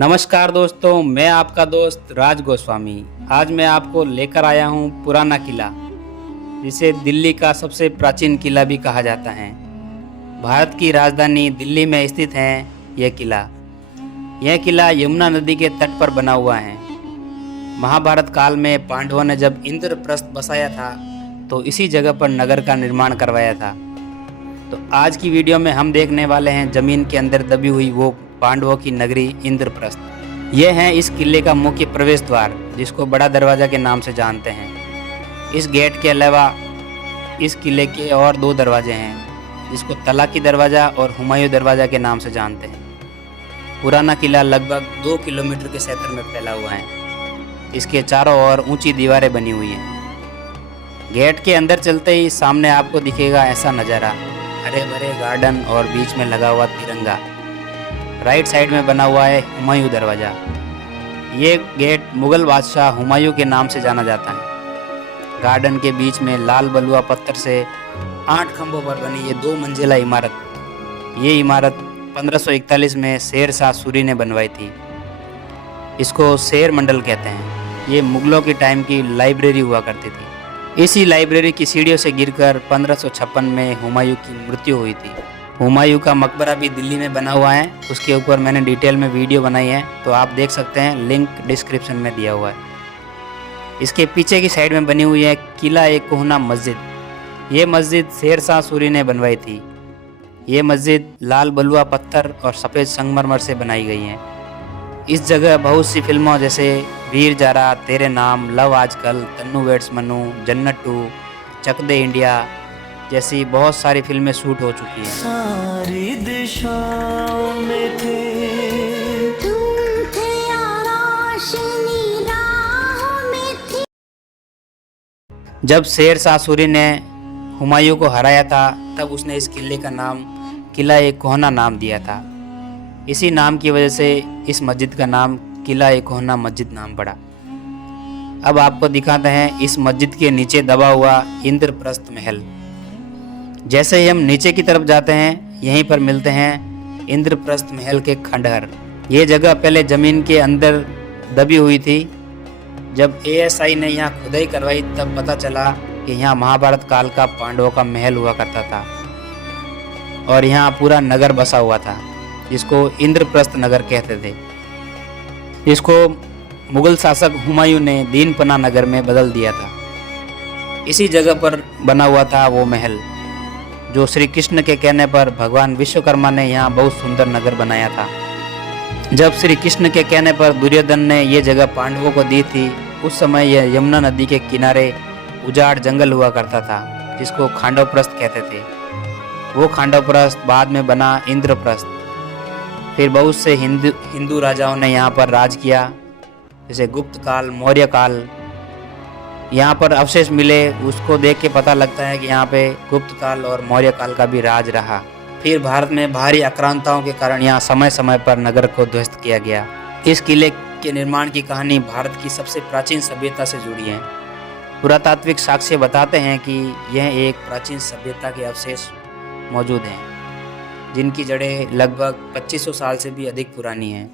नमस्कार दोस्तों, मैं आपका दोस्त राज गोस्वामी। आज मैं आपको लेकर आया हूँ पुराना किला, जिसे दिल्ली का सबसे प्राचीन किला भी कहा जाता है। भारत की राजधानी दिल्ली में स्थित है यह किला यमुना नदी के तट पर बना हुआ है। महाभारत काल में पांडवों ने जब इंद्रप्रस्थ बसाया था तो इसी जगह पर नगर का निर्माण करवाया था। तो आज की वीडियो में हम देखने वाले हैं जमीन के अंदर दबी हुई वो पांडवों की नगरी इंद्रप्रस्थ। यह है इस किले का मुख्य प्रवेश द्वार, जिसको बड़ा दरवाजा के नाम से जानते हैं। इस गेट के अलावा इस किले के और दो दरवाजे हैं, जिसको तलाकी दरवाज़ा और हुमायूं दरवाज़ा के नाम से जानते हैं। पुराना किला लगभग 2 किलोमीटर के क्षेत्र में फैला हुआ है। इसके चारों ओर ऊंची दीवारें बनी हुई हैं। गेट के अंदर चलते ही सामने आपको दिखेगा ऐसा नज़ारा, हरे भरे गार्डन और बीच में लगा हुआ तिरंगा। राइट साइड में बना हुआ है हुमायूं दरवाज़ा। ये गेट मुग़ल बादशाह हुमायूं के नाम से जाना जाता है। गार्डन के बीच में लाल बलुआ पत्थर से 8 खंभों पर बनी ये 2 मंजिला इमारत। ये इमारत 1541 में शेर शाह सूरी ने बनवाई थी। इसको शेर मंडल कहते हैं। ये मुग़लों के टाइम की लाइब्रेरी हुआ करती थी। इसी लाइब्रेरी की सीढ़ियों से गिरकर 1556 में हुमायूं की मृत्यु हुई थी। हुमायूं का मकबरा भी दिल्ली में बना हुआ है। उसके ऊपर मैंने डिटेल में वीडियो बनाई है, तो आप देख सकते हैं, लिंक डिस्क्रिप्शन में दिया हुआ है। इसके पीछे की साइड में बनी हुई है किला ए कोहना मस्जिद। ये मस्जिद शेर शाह सूरी ने बनवाई थी। ये मस्जिद लाल बलुआ पत्थर और सफ़ेद संगमरमर से बनाई गई है। इस जगह बहुत सी फिल्मों जैसे वीर जारा, तेरे नाम, लव आजकल, तन्नू वेड्स मन्नू, जन्नत 2, चक दे इंडिया जैसी बहुत सारी फिल्में शूट हो चुकी हैं। सारी दिशाओं में थे, तुम थे रोशनी राहों में थी। जब शेर शाह सूरी ने हुमायूं को हराया था, तब उसने इस किले का नाम किला ए कोहना नाम दिया था। इसी नाम की वजह से इस मस्जिद का नाम किला ए कोहना मस्जिद नाम पड़ा। अब आपको दिखाते हैं इस मस्जिद के नीचे दबा हुआ इंद्रप्रस्थ महल। जैसे ही हम नीचे की तरफ जाते हैं, यहीं पर मिलते हैं इंद्रप्रस्थ महल के खंडहर। ये जगह पहले ज़मीन के अंदर दबी हुई थी। जब ASI ने यहाँ खुदाई करवाई, तब पता चला कि यहाँ महाभारत काल का पांडवों का महल हुआ करता था और यहाँ पूरा नगर बसा हुआ था, जिसको इंद्रप्रस्थ नगर कहते थे। इसको मुग़ल शासक हुमायूं ने दीनपना नगर में बदल दिया था। इसी जगह पर बना हुआ था वो महल, जो श्री कृष्ण के कहने पर भगवान विश्वकर्मा ने यहाँ बहुत सुंदर नगर बनाया था। जब श्री कृष्ण के कहने पर दुर्योधन ने ये जगह पांडवों को दी थी, उस समय यह यमुना नदी के किनारे उजाड़ जंगल हुआ करता था, जिसको खांडवप्रस्थ कहते थे। वो खांडवप्रस्थ बाद में बना इंद्रप्रस्थ। फिर बहुत से हिंदू राजाओं ने यहाँ पर राज किया, जैसे गुप्त काल, मौर्य काल। यहाँ पर अवशेष मिले, उसको देख के पता लगता है कि यहाँ पे गुप्त काल और मौर्य काल का भी राज रहा। फिर भारत में भारी आक्रांताओं के कारण यहाँ समय समय पर नगर को ध्वस्त किया गया। इस किले के निर्माण की कहानी भारत की सबसे प्राचीन सभ्यता से जुड़ी है। पुरातात्विक साक्ष्य बताते हैं कि यह एक प्राचीन सभ्यता के अवशेष मौजूद हैं, जिनकी जड़ें लगभग 2500 साल से भी अधिक पुरानी हैं।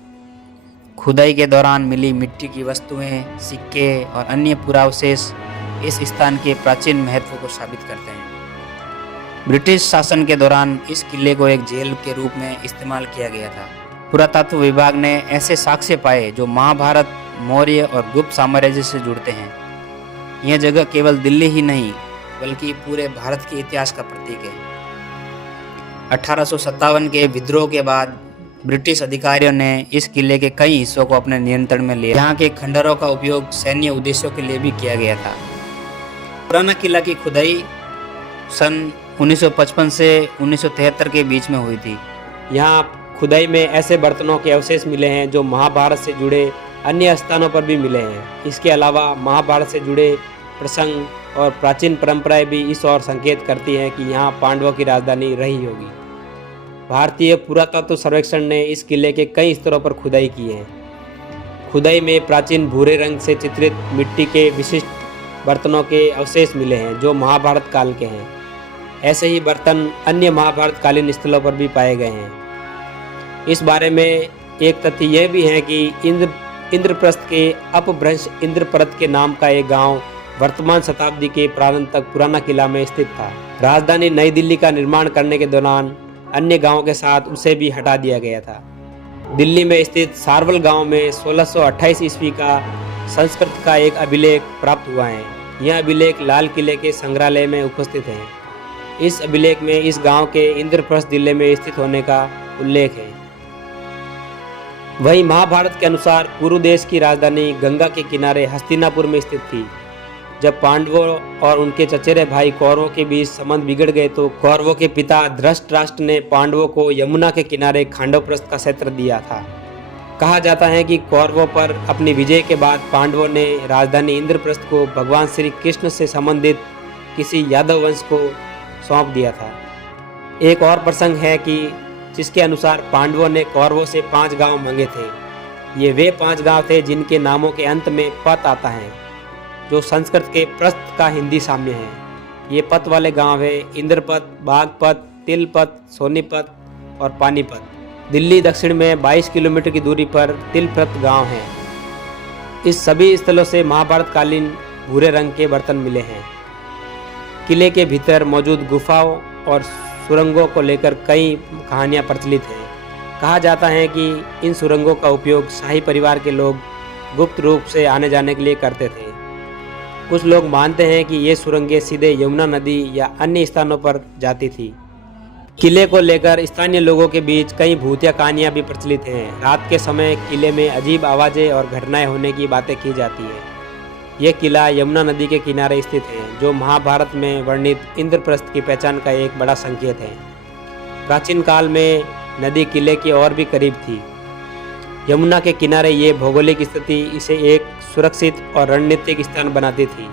खुदाई के दौरान मिली मिट्टी की वस्तुएं, सिक्के और अन्य पुरावशेष इस स्थान के प्राचीन महत्व को साबित करते हैं। ब्रिटिश शासन के दौरान इस किले को एक जेल के रूप में इस्तेमाल किया गया था। पुरातत्व विभाग ने ऐसे साक्ष्य पाए जो महाभारत, मौर्य और गुप्त साम्राज्य से जुड़ते हैं। यह जगह केवल दिल्ली ही नहीं, बल्कि पूरे भारत के इतिहास का प्रतीक है। 1857 के विद्रोह के बाद ब्रिटिश अधिकारियों ने इस किले के कई हिस्सों को अपने नियंत्रण में लिया। यहाँ के खंडहरों का उपयोग सैन्य उद्देश्यों के लिए भी किया गया था। पुराना किला की खुदाई सन 1955 से 1973 के बीच में हुई थी। यहाँ खुदाई में ऐसे बर्तनों के अवशेष मिले हैं जो महाभारत से जुड़े अन्य स्थानों पर भी मिले हैं। इसके अलावा महाभारत से जुड़े प्रसंग और प्राचीन परंपराएं भी इस ओर संकेत करती हैं कि यहाँ पांडवों की राजधानी रही होगी। भारतीय पुरातत्व सर्वेक्षण ने इस किले के कई स्तरों पर खुदाई की है। खुदाई में प्राचीन भूरे रंग से चित्रित मिट्टी के विशिष्ट बर्तनों के अवशेष मिले हैं, जो महाभारत काल के हैं। ऐसे ही बर्तन अन्य महाभारत कालीन स्थलों पर भी पाए गए हैं। इस बारे में एक तथ्य यह भी है कि इंद्रप्रस्थ के अपभ्रंश इंद्रप्रथ के नाम का एक गांव वर्तमान शताब्दी के प्रारंभ तक पुराना किला में स्थित था। राजधानी नई दिल्ली का निर्माण करने के दौरान अन्य गांवों के साथ उसे भी हटा दिया गया था। दिल्ली में स्थित सारवल गांव में 1628 ईस्वी का संस्कृत का एक अभिलेख प्राप्त हुआ है। यह अभिलेख लाल किले के संग्रहालय में उपस्थित है। इस अभिलेख में इस गांव के इंद्रप्रस्थ जिले में स्थित होने का उल्लेख है। वहीं महाभारत के अनुसार पूर्व देश की राजधानी गंगा के किनारे हस्तिनापुर में स्थित थी। जब पांडवों और उनके चचेरे भाई कौरवों के बीच संबंध बिगड़ गए तो कौरवों के पिता धृतराष्ट्र ने पांडवों को यमुना के किनारे खांडवप्रस्थ का क्षेत्र दिया था। कहा जाता है कि कौरवों पर अपनी विजय के बाद पांडवों ने राजधानी इंद्रप्रस्थ को भगवान श्री कृष्ण से संबंधित किसी यादव वंश को सौंप दिया था। एक और प्रसंग है कि जिसके अनुसार पांडवों ने कौरवों से 5 गांव मांगे थे। ये वे 5 गांव थे जिनके नामों के अंत में पत आता है, जो संस्कृत के प्रस्थ का हिंदी साम्य है। ये पत वाले गांव है इंद्रपत, बागपत, तिलपत, सोनीपत और पानीपत। दिल्ली दक्षिण में 22 किलोमीटर की दूरी पर तिलप्रत गांव है। इस सभी स्थलों से महाभारत कालीन भूरे रंग के बर्तन मिले हैं। किले के भीतर मौजूद गुफाओं और सुरंगों को लेकर कई कहानियां प्रचलित हैं। कहा जाता है कि इन सुरंगों का उपयोग शाही परिवार के लोग गुप्त रूप से आने जाने के लिए करते थे। कुछ लोग मानते हैं कि ये सुरंगें सीधे यमुना नदी या अन्य स्थानों पर जाती थी। किले को लेकर स्थानीय लोगों के बीच कई भूतिया कहानियां भी प्रचलित हैं। रात के समय किले में अजीब आवाज़ें और घटनाएं होने की बातें की जाती हैं। यह किला यमुना नदी के किनारे स्थित है, जो महाभारत में वर्णित इंद्रप्रस्थ की पहचान का एक बड़ा संकेत है। प्राचीन काल में नदी किले के और भी करीब थी। यमुना के किनारे ये भौगोलिक स्थिति इसे एक सुरक्षित और रणनीतिक स्थान बनाती थी।